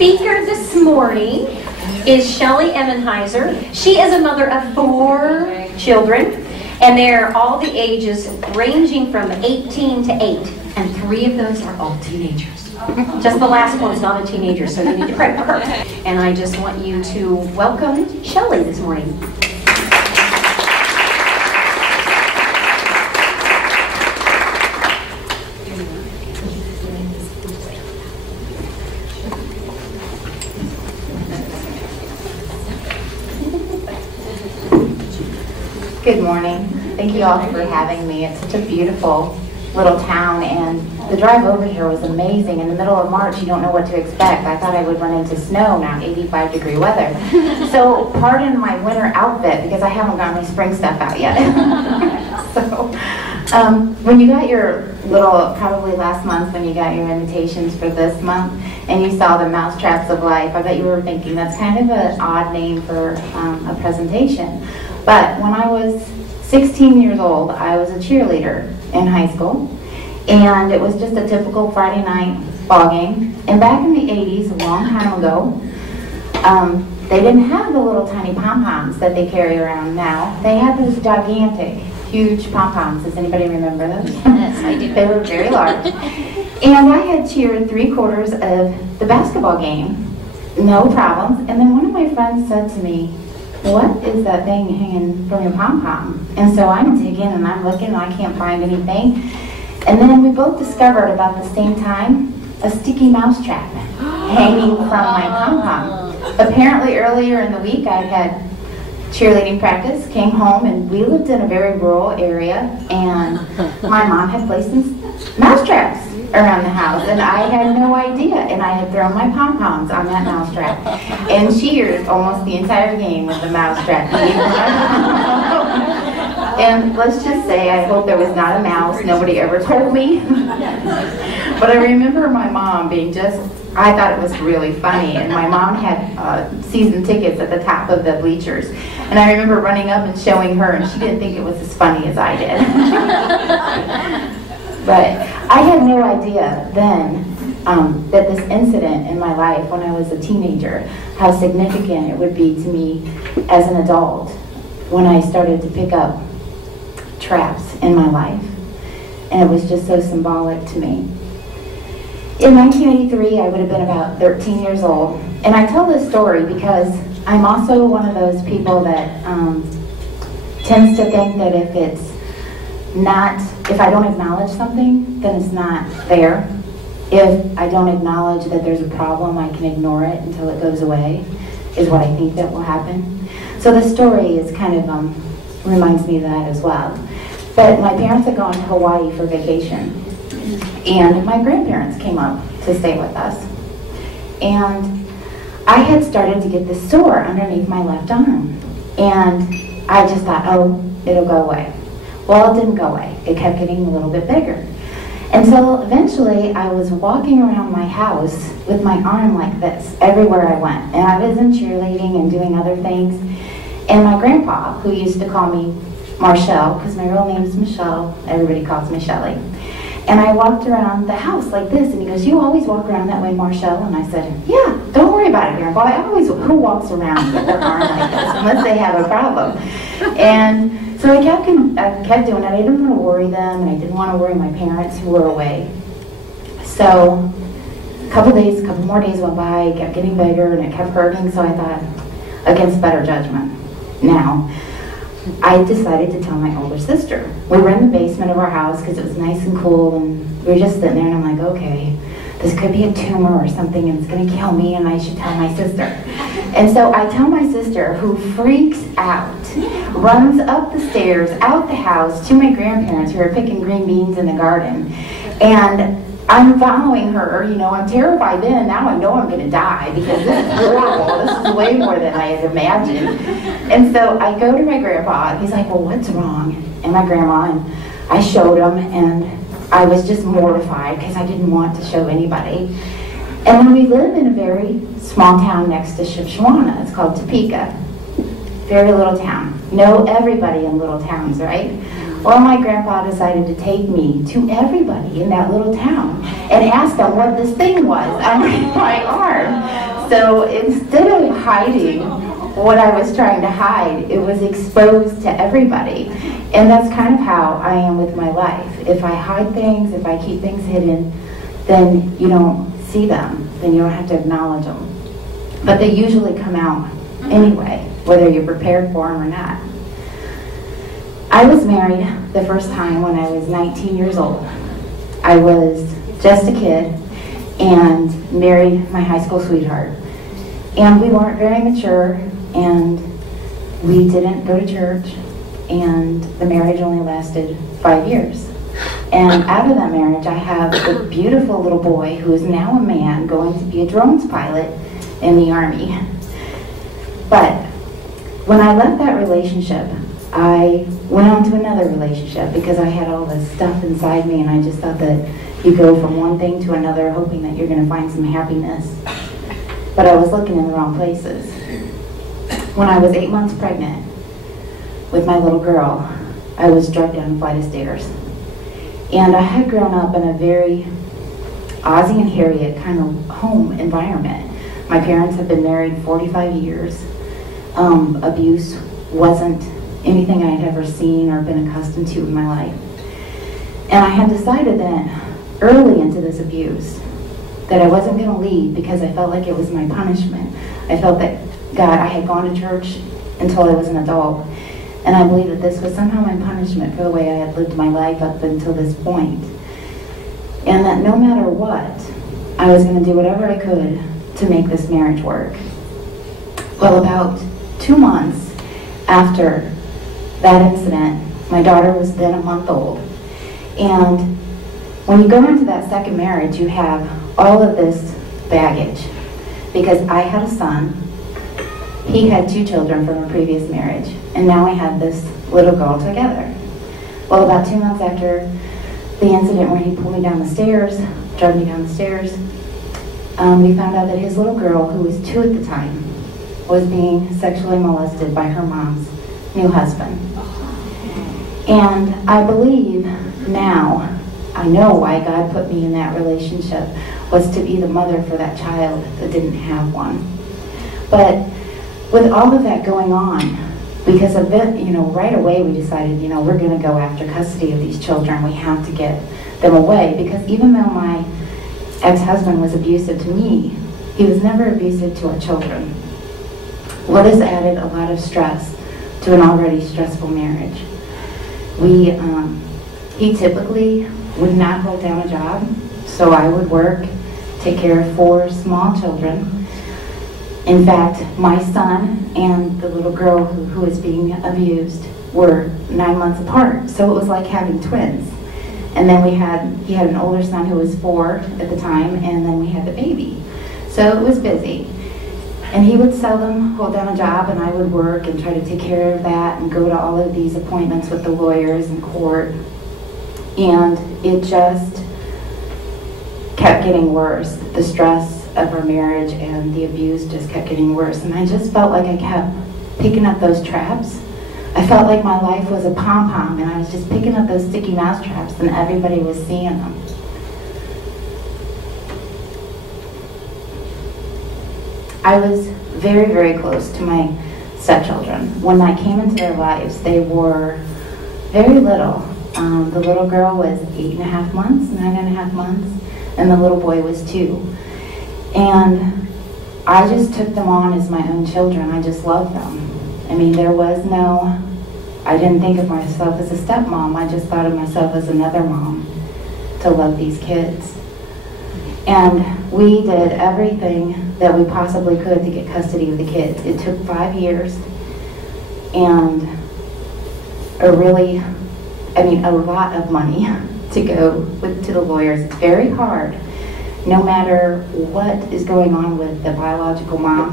speaker this morning is Sheli Emenhiser. She is a mother of 4 children, and they're all the ages ranging from 18 to 8, and 3 of those are all teenagers. Just the last one's not a teenager, so you need to pray for her. And I just want you to welcome Sheli this morning. Good morning. Thank you all for having me. It's such a beautiful little town, and the drive over here was amazing. In the middle of March, you don't know what to expect. I thought I would run into snow, now 85-degree weather. So pardon my winter outfit because I haven't got my spring stuff out yet. So when you got your little, probably last month when you got your invitations for this month, and you saw the Mousetraps of Life, I bet you were thinking that's kind of an odd name for a presentation. But when I was 16 years old, I was a cheerleader in high school, and it was just a typical Friday night ball game. And back in the 80s, a long time ago, they didn't have the little tiny pom-poms that they carry around now. They had those gigantic, huge pom-poms. Does anybody remember those? Yes, I do. They were very large. And I had cheered 3/4 of the basketball game, no problems. And then one of my friends said to me, "What is that thing hanging from your pom-pom?" And so I'm digging and I'm looking and I can't find anything. And then we both discovered about the same time a sticky mouse trap hanging from my pom-pom. Apparently earlier in the week I had cheerleading practice, came home, and we lived in a very rural area, and my mom had placed some mouse traps around the house, and I had no idea, and I had thrown my pom-poms on that mouse trap and cheered almost the entire game with the mouse trap. And let's just say I hope there was not a mouse. Nobody ever told me. But I remember my mom being I thought it was really funny, and my mom had season tickets at the top of the bleachers, and I remember running up and showing her, and she didn't think it was as funny as I did. But I had no idea then that this incident in my life when I was a teenager, how significant it would be to me as an adult when I started to pick up traps in my life. And it was just so symbolic to me. In 1983, I would have been about 13 years old. And I tell this story because I'm also one of those people that tends to think that if I don't acknowledge something, then it's not there. If I don't acknowledge that there's a problem, I can ignore it until it goes away, is what I think that will happen. So the story is kind of, reminds me of that as well. But my parents had gone to Hawaii for vacation, and my grandparents came up to stay with us. And I had started to get this sore underneath my left arm. And I just thought, oh, it'll go away. Well, it didn't go away. It kept getting a little bit bigger. Until eventually I was walking around my house with my arm like this everywhere I went. And I was in cheerleading and doing other things. And my grandpa, who used to call me Marshall, because my real name is Michelle, everybody calls me Sheli. And I walked around the house like this, and he goes, "You always walk around that way, Marshall?" And I said, "Yeah, don't worry about it, Grandpa. Who walks around with their arm like this, unless they have a problem?" And so I kept doing it. I didn't want to worry them, and I didn't want to worry my parents who were away. So a couple more days went by, it kept getting bigger, and it kept hurting, so I thought, against better judgment, now, I decided to tell my older sister. We were in the basement of our house because it was nice and cool, and we were just sitting there, and I'm like, okay, this could be a tumor or something, and it's going to kill me, and I should tell my sister. And so I tell my sister, who freaks out, runs up the stairs, out the house, to my grandparents who are picking green beans in the garden. And I'm following her, I'm terrified then, now I know I'm going to die because this is horrible. This is way more than I had imagined. And so I go to my grandpa, and he's like, "Well, what's wrong?" And my grandma, and I showed him, and I was just mortified because I didn't want to show anybody. And then we live in a very small town next to Shipshewana. It's called Topeka. Very little town. Know everybody in little towns, right? Well, my grandpa decided to take me to everybody in that little town and ask them what this thing was on my arm. So instead of hiding what I was trying to hide, it was exposed to everybody. And that's kind of how I am with my life. If I hide things, if I keep things hidden, then you don't see them, then you don't have to acknowledge them. But they usually come out anyway, whether you're prepared for them or not. I was married the first time when I was 19 years old. I was just a kid and married my high school sweetheart. And we weren't very mature, and we didn't go to church, and the marriage only lasted 5 years. And out of that marriage, I have a beautiful little boy who is now a man going to be a drones pilot in the Army. But when I left that relationship, I went on to another relationship because I had all this stuff inside me, and I just thought that you go from one thing to another hoping that you're going to find some happiness. But I was looking in the wrong places. When I was 8 months pregnant with my little girl, I was dragged down a flight of stairs. And I had grown up in a very Ozzie and Harriet kind of home environment. My parents had been married 45 years. Abuse wasn't anything I had ever seen or been accustomed to in my life. And I had decided that early into this abuse that I wasn't going to leave because I felt like it was my punishment. I felt that I had gone to church until I was an adult, and I believed that this was somehow my punishment for the way I had lived my life up until this point. And that no matter what, I was going to do whatever I could to make this marriage work. Well, about 2 months after that incident, my daughter was then a month old. And when you go into that second marriage, you have all of this baggage. Because I had a son, he had 2 children from a previous marriage, and now we had this little girl together. Well, about 2 months after the incident where he pulled me down the stairs, dragged me down the stairs, we found out that his little girl, who was 2 at the time, was being sexually molested by her mom's new husband. And I believe now, I know why God put me in that relationship, was to be the mother for that child that didn't have one. But with all of that going on, because of it, right away we decided, we're going to go after custody of these children. We have to get them away, because even though my ex-husband was abusive to me, he was never abusive to our children. Well, this added a lot of stress to an already stressful marriage. He typically would not hold down a job, so I would work, take care of 4 small children. In fact, my son and the little girl who was being abused were 9 months apart, so it was like having twins. And then he had an older son who was 4 at the time, and then we had the baby. So it was busy. And he would seldom hold down a job, and I would work and try to take care of that and go to all of these appointments with the lawyers in court. And it just kept getting worse. The stress of our marriage and the abuse just kept getting worse. And I just felt like I kept picking up those traps. I felt like my life was a pom-pom, and I was just picking up those sticky mouse traps, and everybody was seeing them. I was very, very close to my stepchildren. When I came into their lives, they were very little. The little girl was 8.5 months, 9.5 months, and the little boy was 2. And I just took them on as my own children. I just loved them. I mean, I didn't think of myself as a stepmom. I just thought of myself as another mom to love these kids. And we did everything that we possibly could to get custody of the kids. It took 5 years and a lot of money to go to the lawyers. It's very hard. No matter what is going on with the biological mom,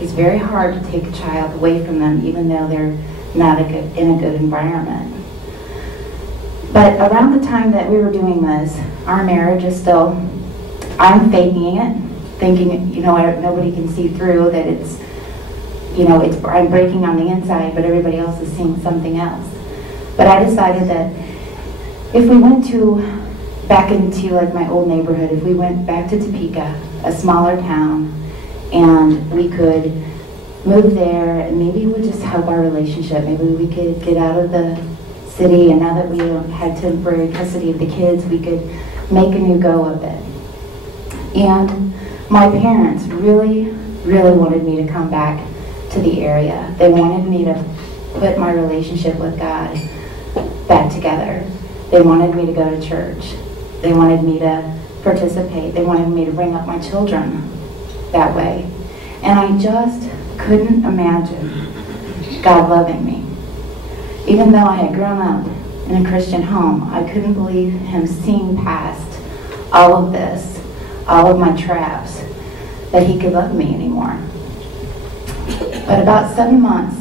it's very hard to take a child away from them, even though they're not in a good environment. But around the time that we were doing this, our marriage is still, I'm faking it, thinking, nobody can see through that I'm breaking on the inside, but everybody else is seeing something else. But I decided that if we went back into like my old neighborhood, if we went back to Topeka, a smaller town, and we could move there, and maybe it would just help our relationship. Maybe we could get out of the city, and now that we had temporary custody of the kids, we could make a new go of it. And my parents really, really wanted me to come back to the area. They wanted me to put my relationship with God back together. They wanted me to go to church. They wanted me to participate. They wanted me to bring up my children that way. And I just couldn't imagine God loving me. Even though I had grown up in a Christian home, I couldn't believe Him seeing past all of this, all of my traps, that He could love me anymore. But about 7 months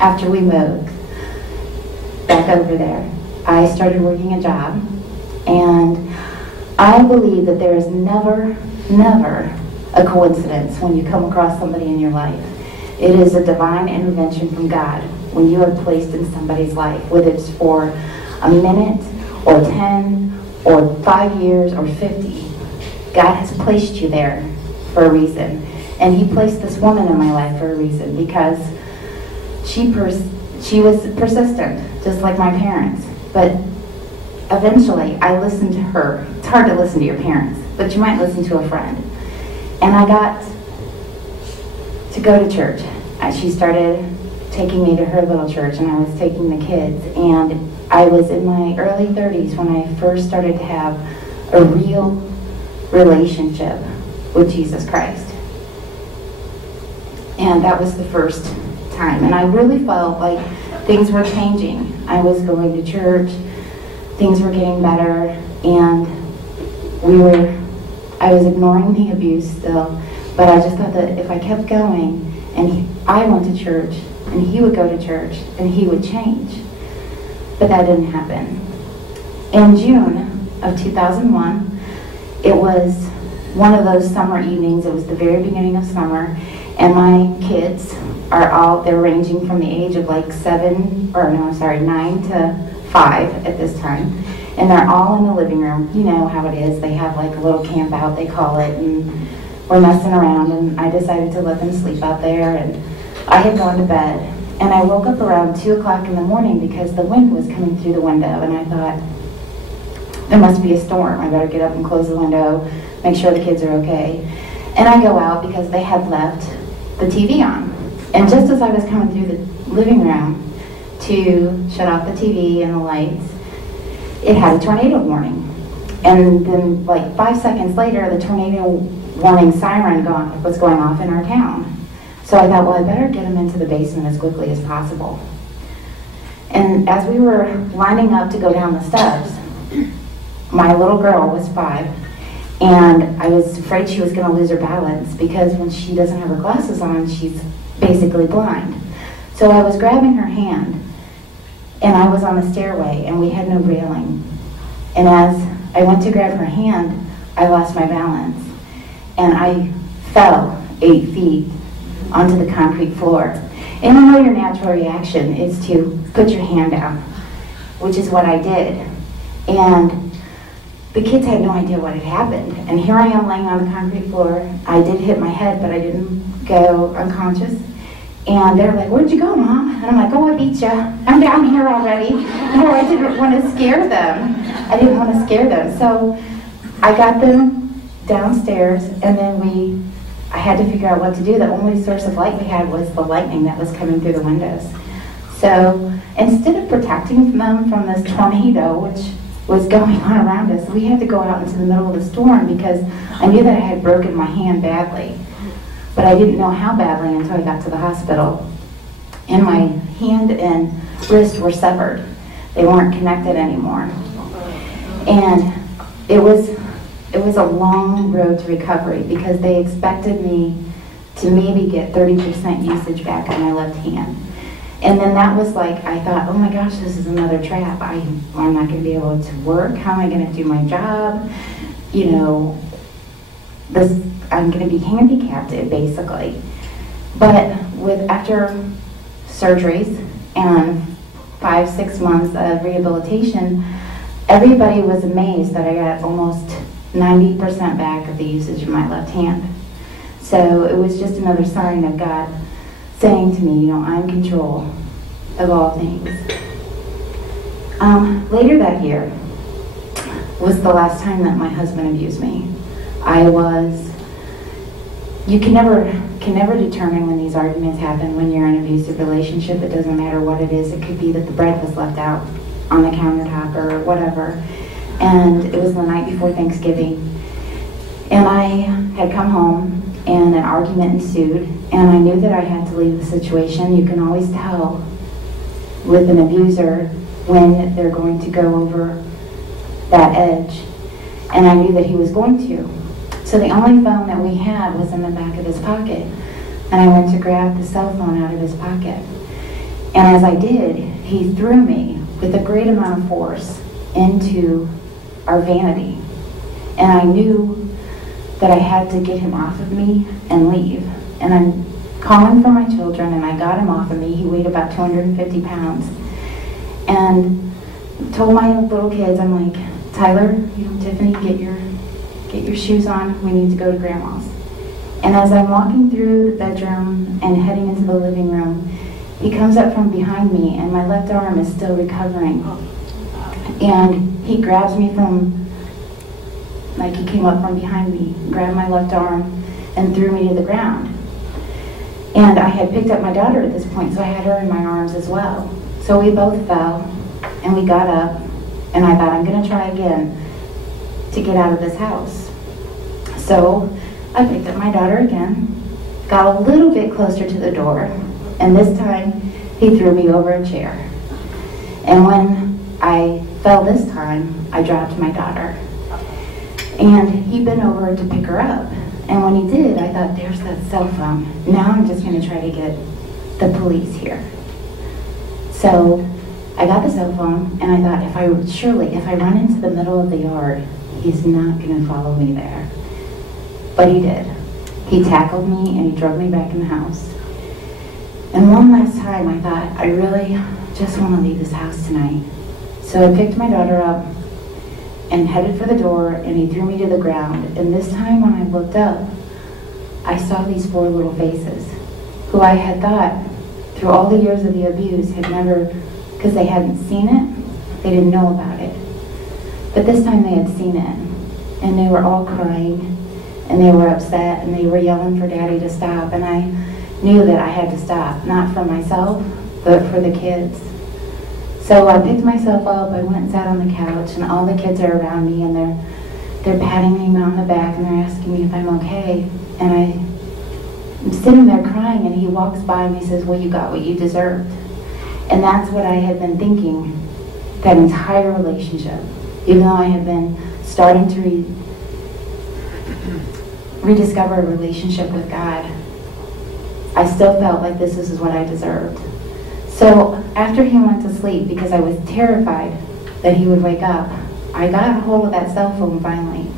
after we moved back over there, I started working a job, and I believe that there is never, never a coincidence when you come across somebody in your life. It is a divine intervention from God when you are placed in somebody's life, whether it's for a minute or 10 or 5 years or 50. God has placed you there for a reason. And He placed this woman in my life for a reason, because she was persistent, just like my parents. But eventually, I listened to her. It's hard to listen to your parents, but you might listen to a friend. And I got to go to church. She started taking me to her little church, and I was taking the kids. And I was in my early 30s when I first started to have a real relationship with Jesus Christ. And that was the first time. And I really felt like things were changing. I was going to church, things were getting better, and I was ignoring the abuse still, but I just thought that if I kept going, and I went to church, and he would go to church, and he would change. But that didn't happen. In June of 2001, it was one of those summer evenings. It was the very beginning of summer, and my kids they're ranging from the age of like 9 to 5 at this time. And they're all in the living room. You know how it is. They have like a little camp out, they call it, and we're messing around, and I decided to let them sleep out there, and I had gone to bed. And I woke up around 2 o'clock in the morning because the wind was coming through the window, and I thought, there must be a storm. I better get up and close the window, make sure the kids are okay. And I go out because they had left the TV on. And just as I was coming through the living room to shut off the TV and the lights, it had a tornado warning. And then like 5 seconds later, the tornado warning siren was going off in our town. So I thought, well, I better get them into the basement as quickly as possible. And as we were lining up to go down the steps, my little girl was 5, and I was afraid she was going to lose her balance, because when she doesn't have her glasses on, she's basically blind. So I was grabbing her hand, and I was on the stairway, and we had no railing. And as I went to grab her hand, I lost my balance, and I fell 8 feet onto the concrete floor. And you know your natural reaction is to put your hand down, which is what I did. And the kids had no idea what had happened. And here I am laying on the concrete floor. I did hit my head, but I didn't go unconscious. And they're like, "Where'd you go, Mom?" And I'm like, "Oh, I beat you. I'm down here already." No, I didn't want to scare them. So I got them downstairs, and then I had to figure out what to do. The only source of light we had was the lightning that was coming through the windows. So instead of protecting them from this tornado, which was going on around us, we had to go out into the middle of the storm, because I knew that I had broken my hand badly. But I didn't know how badly until I got to the hospital. And my hand and wrist were severed. They weren't connected anymore. And it was a long road to recovery, because they expected me to maybe get 30% usage back on my left hand. And then that was like, I thought, oh my gosh, this is another trap. I'm not going to be able to work. How am I going to do my job? You know, I'm going to be handicapped, basically. But after surgeries and 5-6 months of rehabilitation, everybody was amazed that I got almost 90% back of the usage of my left hand. So it was just another sign of God saying to me, I'm in control of all things. Later that year was the last time that my husband abused me. You can never determine when these arguments happen when you're in an abusive relationship. It doesn't matter what it is. It could be that the bread was left out on the countertop or whatever. And it was the night before Thanksgiving. And I had come home and an argument ensued, and I knew that I had to leave the situation. You can always tell with an abuser when they're going to go over that edge. And I knew that he was going to. So the only phone that we had was in the back of his pocket. And I went to grab the cell phone out of his pocket. And as I did, he threw me with a great amount of force into our vanity. And I knew that I had to get him off of me and leave. And I'm calling for my children, and I got him off of me. He weighed about 250 pounds. And told my little kids, I'm like, Tyler, Tiffany, get your shoes on. We need to go to Grandma's. And as I'm walking through the bedroom and heading into the living room, he comes up from behind me, and my left arm is still recovering. And he grabs me he came up from behind me, grabbed my left arm, and threw me to the ground. And I had picked up my daughter at this point, so I had her in my arms as well. So we both fell, and we got up, and I thought, I'm going to try again to get out of this house. So I picked up my daughter again, got a little bit closer to the door, and this time he threw me over a chair. And when I fell this time, I dropped my daughter. And he bent over to pick her up. And when he did, I thought, there's that cell phone. Now I'm just going to try to get the police here. So I got the cell phone, and I thought, if I run into the middle of the yard, he's not going to follow me there. But he did. He tackled me, and he drug me back in the house. And one last time, I thought, I really just want to leave this house tonight. So I picked my daughter up and headed for the door, and he threw me to the ground. And this time when I looked up, I saw these 4 little faces who I had thought through all the years of the abuse had never, because they hadn't seen it, they didn't know about it. But this time they had seen it, and they were all crying, and they were upset, and they were yelling for Daddy to stop. And I knew that I had to stop, not for myself, but for the kids. So I picked myself up, I went and sat on the couch, and all the kids are around me, and they're patting me on the back, and they're asking me if I'm okay. And I'm sitting there crying, and he walks by and he says, well, you got what you deserved. And that's what I had been thinking that entire relationship. Even though I had been starting to rediscover a relationship with God, I still felt like this is what I deserved. So after he went to sleep, because I was terrified that he would wake up, I got a hold of that cell phone finally.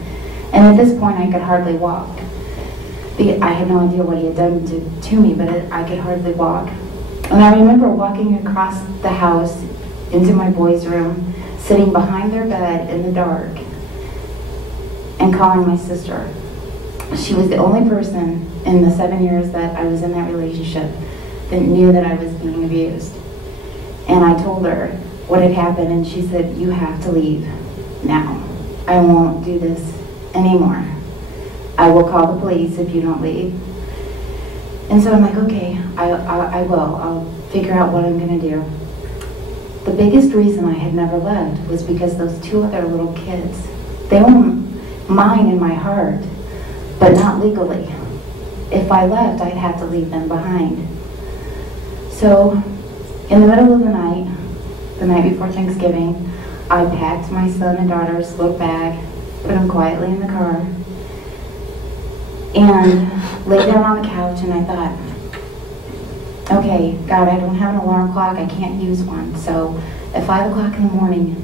And at this point, I could hardly walk. I had no idea what he had done to me, but I could hardly walk. And I remember walking across the house into my boys' room, sitting behind their bed in the dark, and calling my sister. She was the only person in the 7 years that I was in that relationship that knew that I was being abused. And I told her what had happened, and she said, you have to leave now. I won't do this anymore. I will call the police if you don't leave. And so I'm like, okay, I will. I'll figure out what I'm going to do. The biggest reason I had never left was because those 2 other little kids, they were mine in my heart, but not legally. If I left, I'd have to leave them behind. So, in the middle of the night before Thanksgiving, I packed my son and daughter's little bag, put them quietly in the car, and laid down on the couch, and I thought, okay, God, I don't have an alarm clock, I can't use one, so at 5 o'clock in the morning,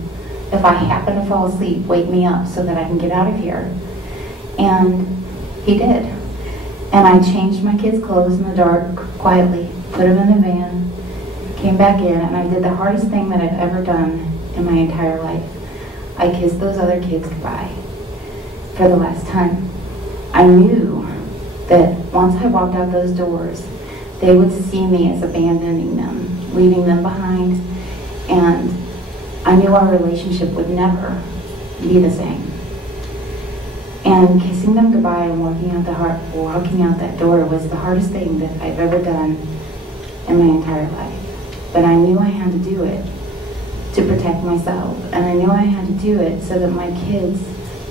if I happen to fall asleep, wake me up so that I can get out of here. And he did. And I changed my kids' clothes in the dark, quietly, put them in the van, came back in, and I did the hardest thing that I've ever done in my entire life. I kissed those other kids goodbye for the last time. I knew that once I walked out those doors, they would see me as abandoning them, leaving them behind, and I knew our relationship would never be the same. And kissing them goodbye and walking out that door was the hardest thing that I've ever done in my entire life. But I knew I had to do it to protect myself, and I knew I had to do it so that my kids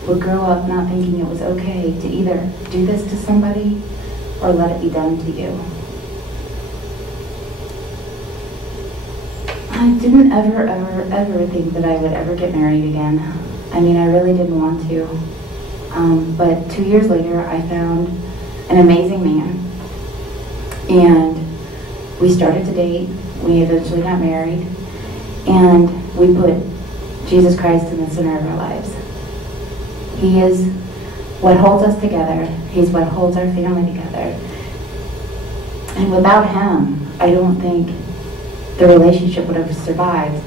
would grow up not thinking it was okay to either do this to somebody or let it be done to you. I didn't ever think that I would ever get married again. I mean, I really didn't want to. But 2 years later, I found an amazing man. And we started to date. We eventually got married. And we put Jesus Christ in the center of our lives. He is what holds us together. He's what holds our family together. And without him, I don't think the relationship would have survived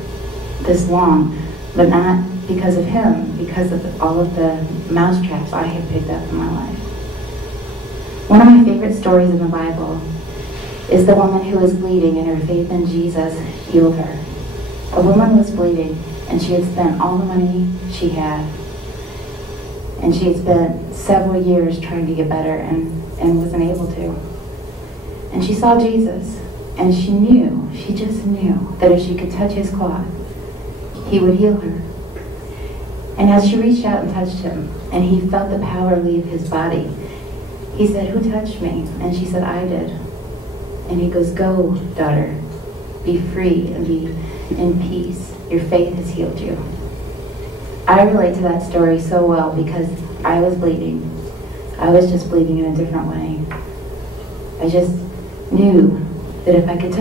this long, but not because of him, because of all of the mousetraps I had picked up in my life. One of my favorite stories in the Bible is the woman who was bleeding and her faith in Jesus healed her. A woman was bleeding and she had spent all the money she had, and she had spent several years trying to get better and wasn't able to. And she saw Jesus, and she just knew that if she could touch his cloth, he would heal her. And as she reached out and touched him, and he felt the power leave his body, he said, "Who touched me?" And she said, "I did." And he goes, "Go, daughter, be free and be in peace. Your faith has healed you." I relate to that story so well because I was bleeding. I was just bleeding in a different way. I just knew that if I could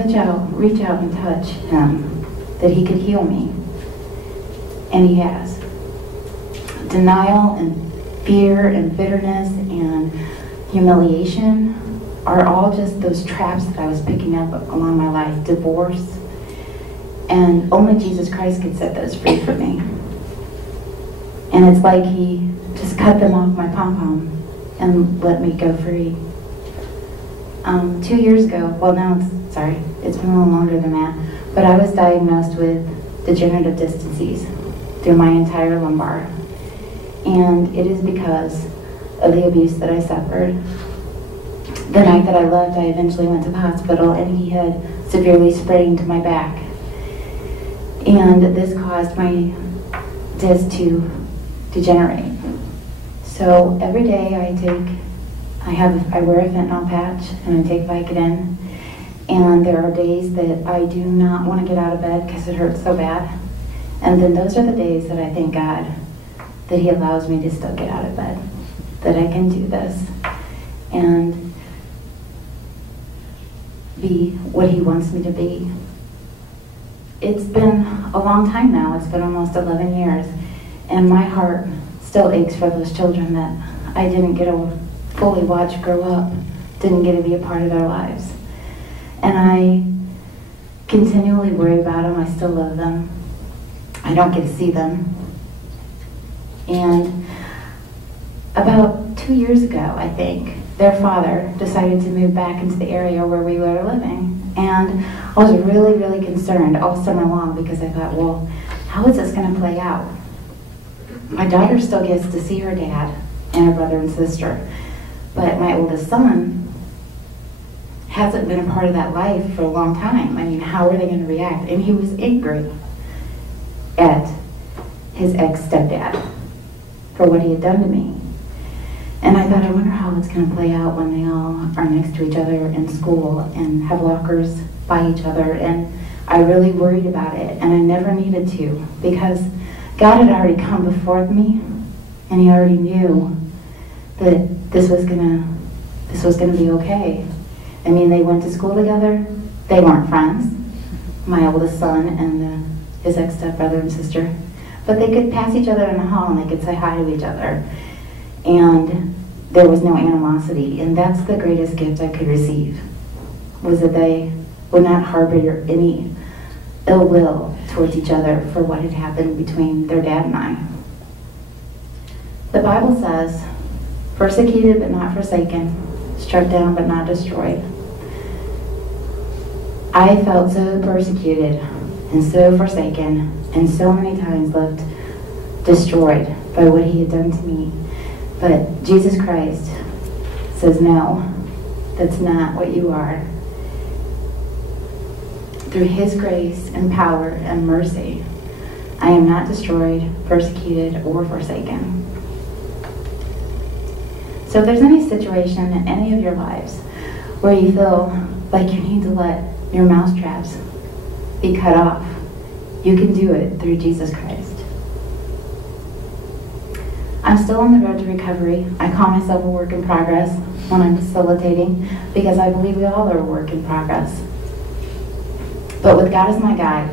reach out and touch him, that he could heal me. And he has. Denial and fear and bitterness and humiliation are all just those traps that I was picking up along my life. Divorce. And only Jesus Christ could set those free for me. And it's like he just cut them off my pom-pom and let me go free. 2 years ago, it's been a little longer than that, but I was diagnosed with degenerative disc disease through my entire lumbar. And it is because of the abuse that I suffered. The night that I left, I eventually went to the hospital, and he had severely sprained my back. And this caused my disc to degenerate. So every day I wear a fentanyl patch and I take Vicodin. And there are days that I do not want to get out of bed because it hurts so bad. And then those are the days that I thank God that he allows me to still get out of bed, that I can do this and be what he wants me to be. It's been a long time now. It's been almost 11 years. And my heart still aches for those children that I didn't get to fully watch grow up, didn't get to be a part of their lives. And I continually worry about them. I still love them. I don't get to see them. And about 2 years ago, I think, their father decided to move back into the area where we were living. And I was really, really concerned all summer long because I thought, well, how is this going to play out? My daughter still gets to see her dad and her brother and sister, but my oldest son hasn't been a part of that life for a long time. I mean, how are they going to react? And he was angry at his ex-stepdad for what he had done to me. And I thought, I wonder how it's going to play out when they all are next to each other in school and have lockers by each other. And I really worried about it, and I never needed to, because God had already come before me, and he already knew that this was gonna be okay. I mean, they went to school together. They weren't friends, my oldest son and his ex-stepbrother and sister, but they could pass each other in the hall and they could say hi to each other. And there was no animosity, and that's the greatest gift I could receive, was that they would not harbor any ill will towards each other for what had happened between their dad and I. The Bible says, persecuted but not forsaken, struck down but not destroyed. I felt so persecuted and so forsaken and so many times left destroyed by what he had done to me. But Jesus Christ says, no, that's not what you are. Through his grace and power and mercy, I am not destroyed, persecuted, or forsaken. So if there's any situation in any of your lives where you feel like you need to let your mousetraps be cut off, you can do it through Jesus Christ. I'm still on the road to recovery. I call myself a work in progress when I'm facilitating because I believe we all are a work in progress. But with God as my guide,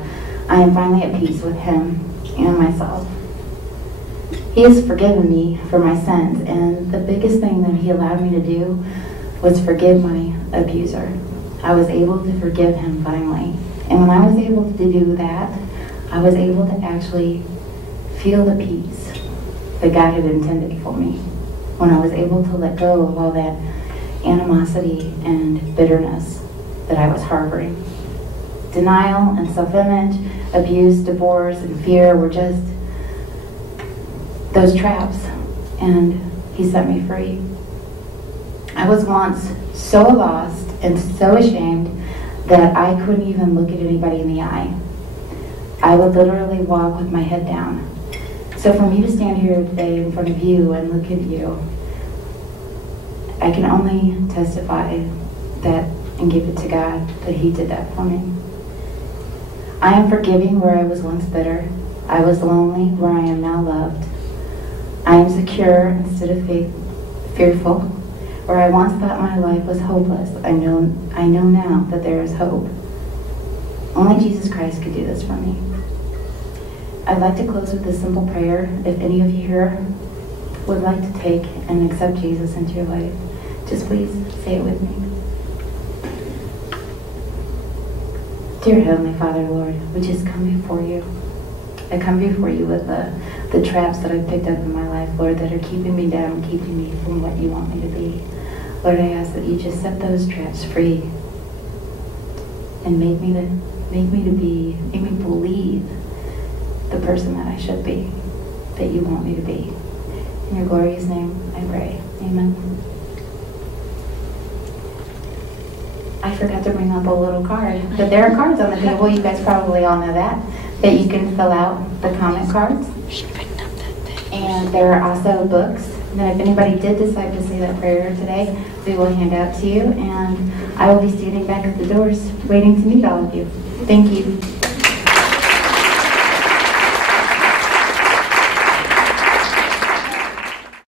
I am finally at peace with him and myself. He has forgiven me for my sins, and the biggest thing that he allowed me to do was forgive my abuser. I was able to forgive him finally. And when I was able to do that, I was able to actually feel the peace that God had intended for me. When I was able to let go of all that animosity and bitterness that I was harboring. Denial and self-image, abuse, divorce, and fear were just those traps, and he set me free. I was once so lost and so ashamed that I couldn't even look at anybody in the eye. I would literally walk with my head down. So for me to stand here today in front of you and look at you, I can only testify that and give it to God that he did that for me. I am forgiving where I was once bitter. I was lonely where I am now loved. I am secure instead of fearful. Where I once thought my life was hopeless, I know now that there is hope. Only Jesus Christ could do this for me. I'd like to close with this simple prayer. If any of you here would like to take and accept Jesus into your life, just please say it with me. Dear Heavenly Father, Lord, we just come before you. I come before you with the traps that I've picked up in my life, Lord, that are keeping me down, keeping me from what you want me to be. Lord, I ask that you just set those traps free and make me believe the person that I should be, that you want me to be. In your glorious name, I pray. Amen. I forgot to bring up a little card, but there are cards on the table. You guys probably all know that you can fill out the comment cards. And there are also books that if anybody did decide to say that prayer today, we will hand out to you. And I will be standing back at the doors waiting to meet all of you. Thank you.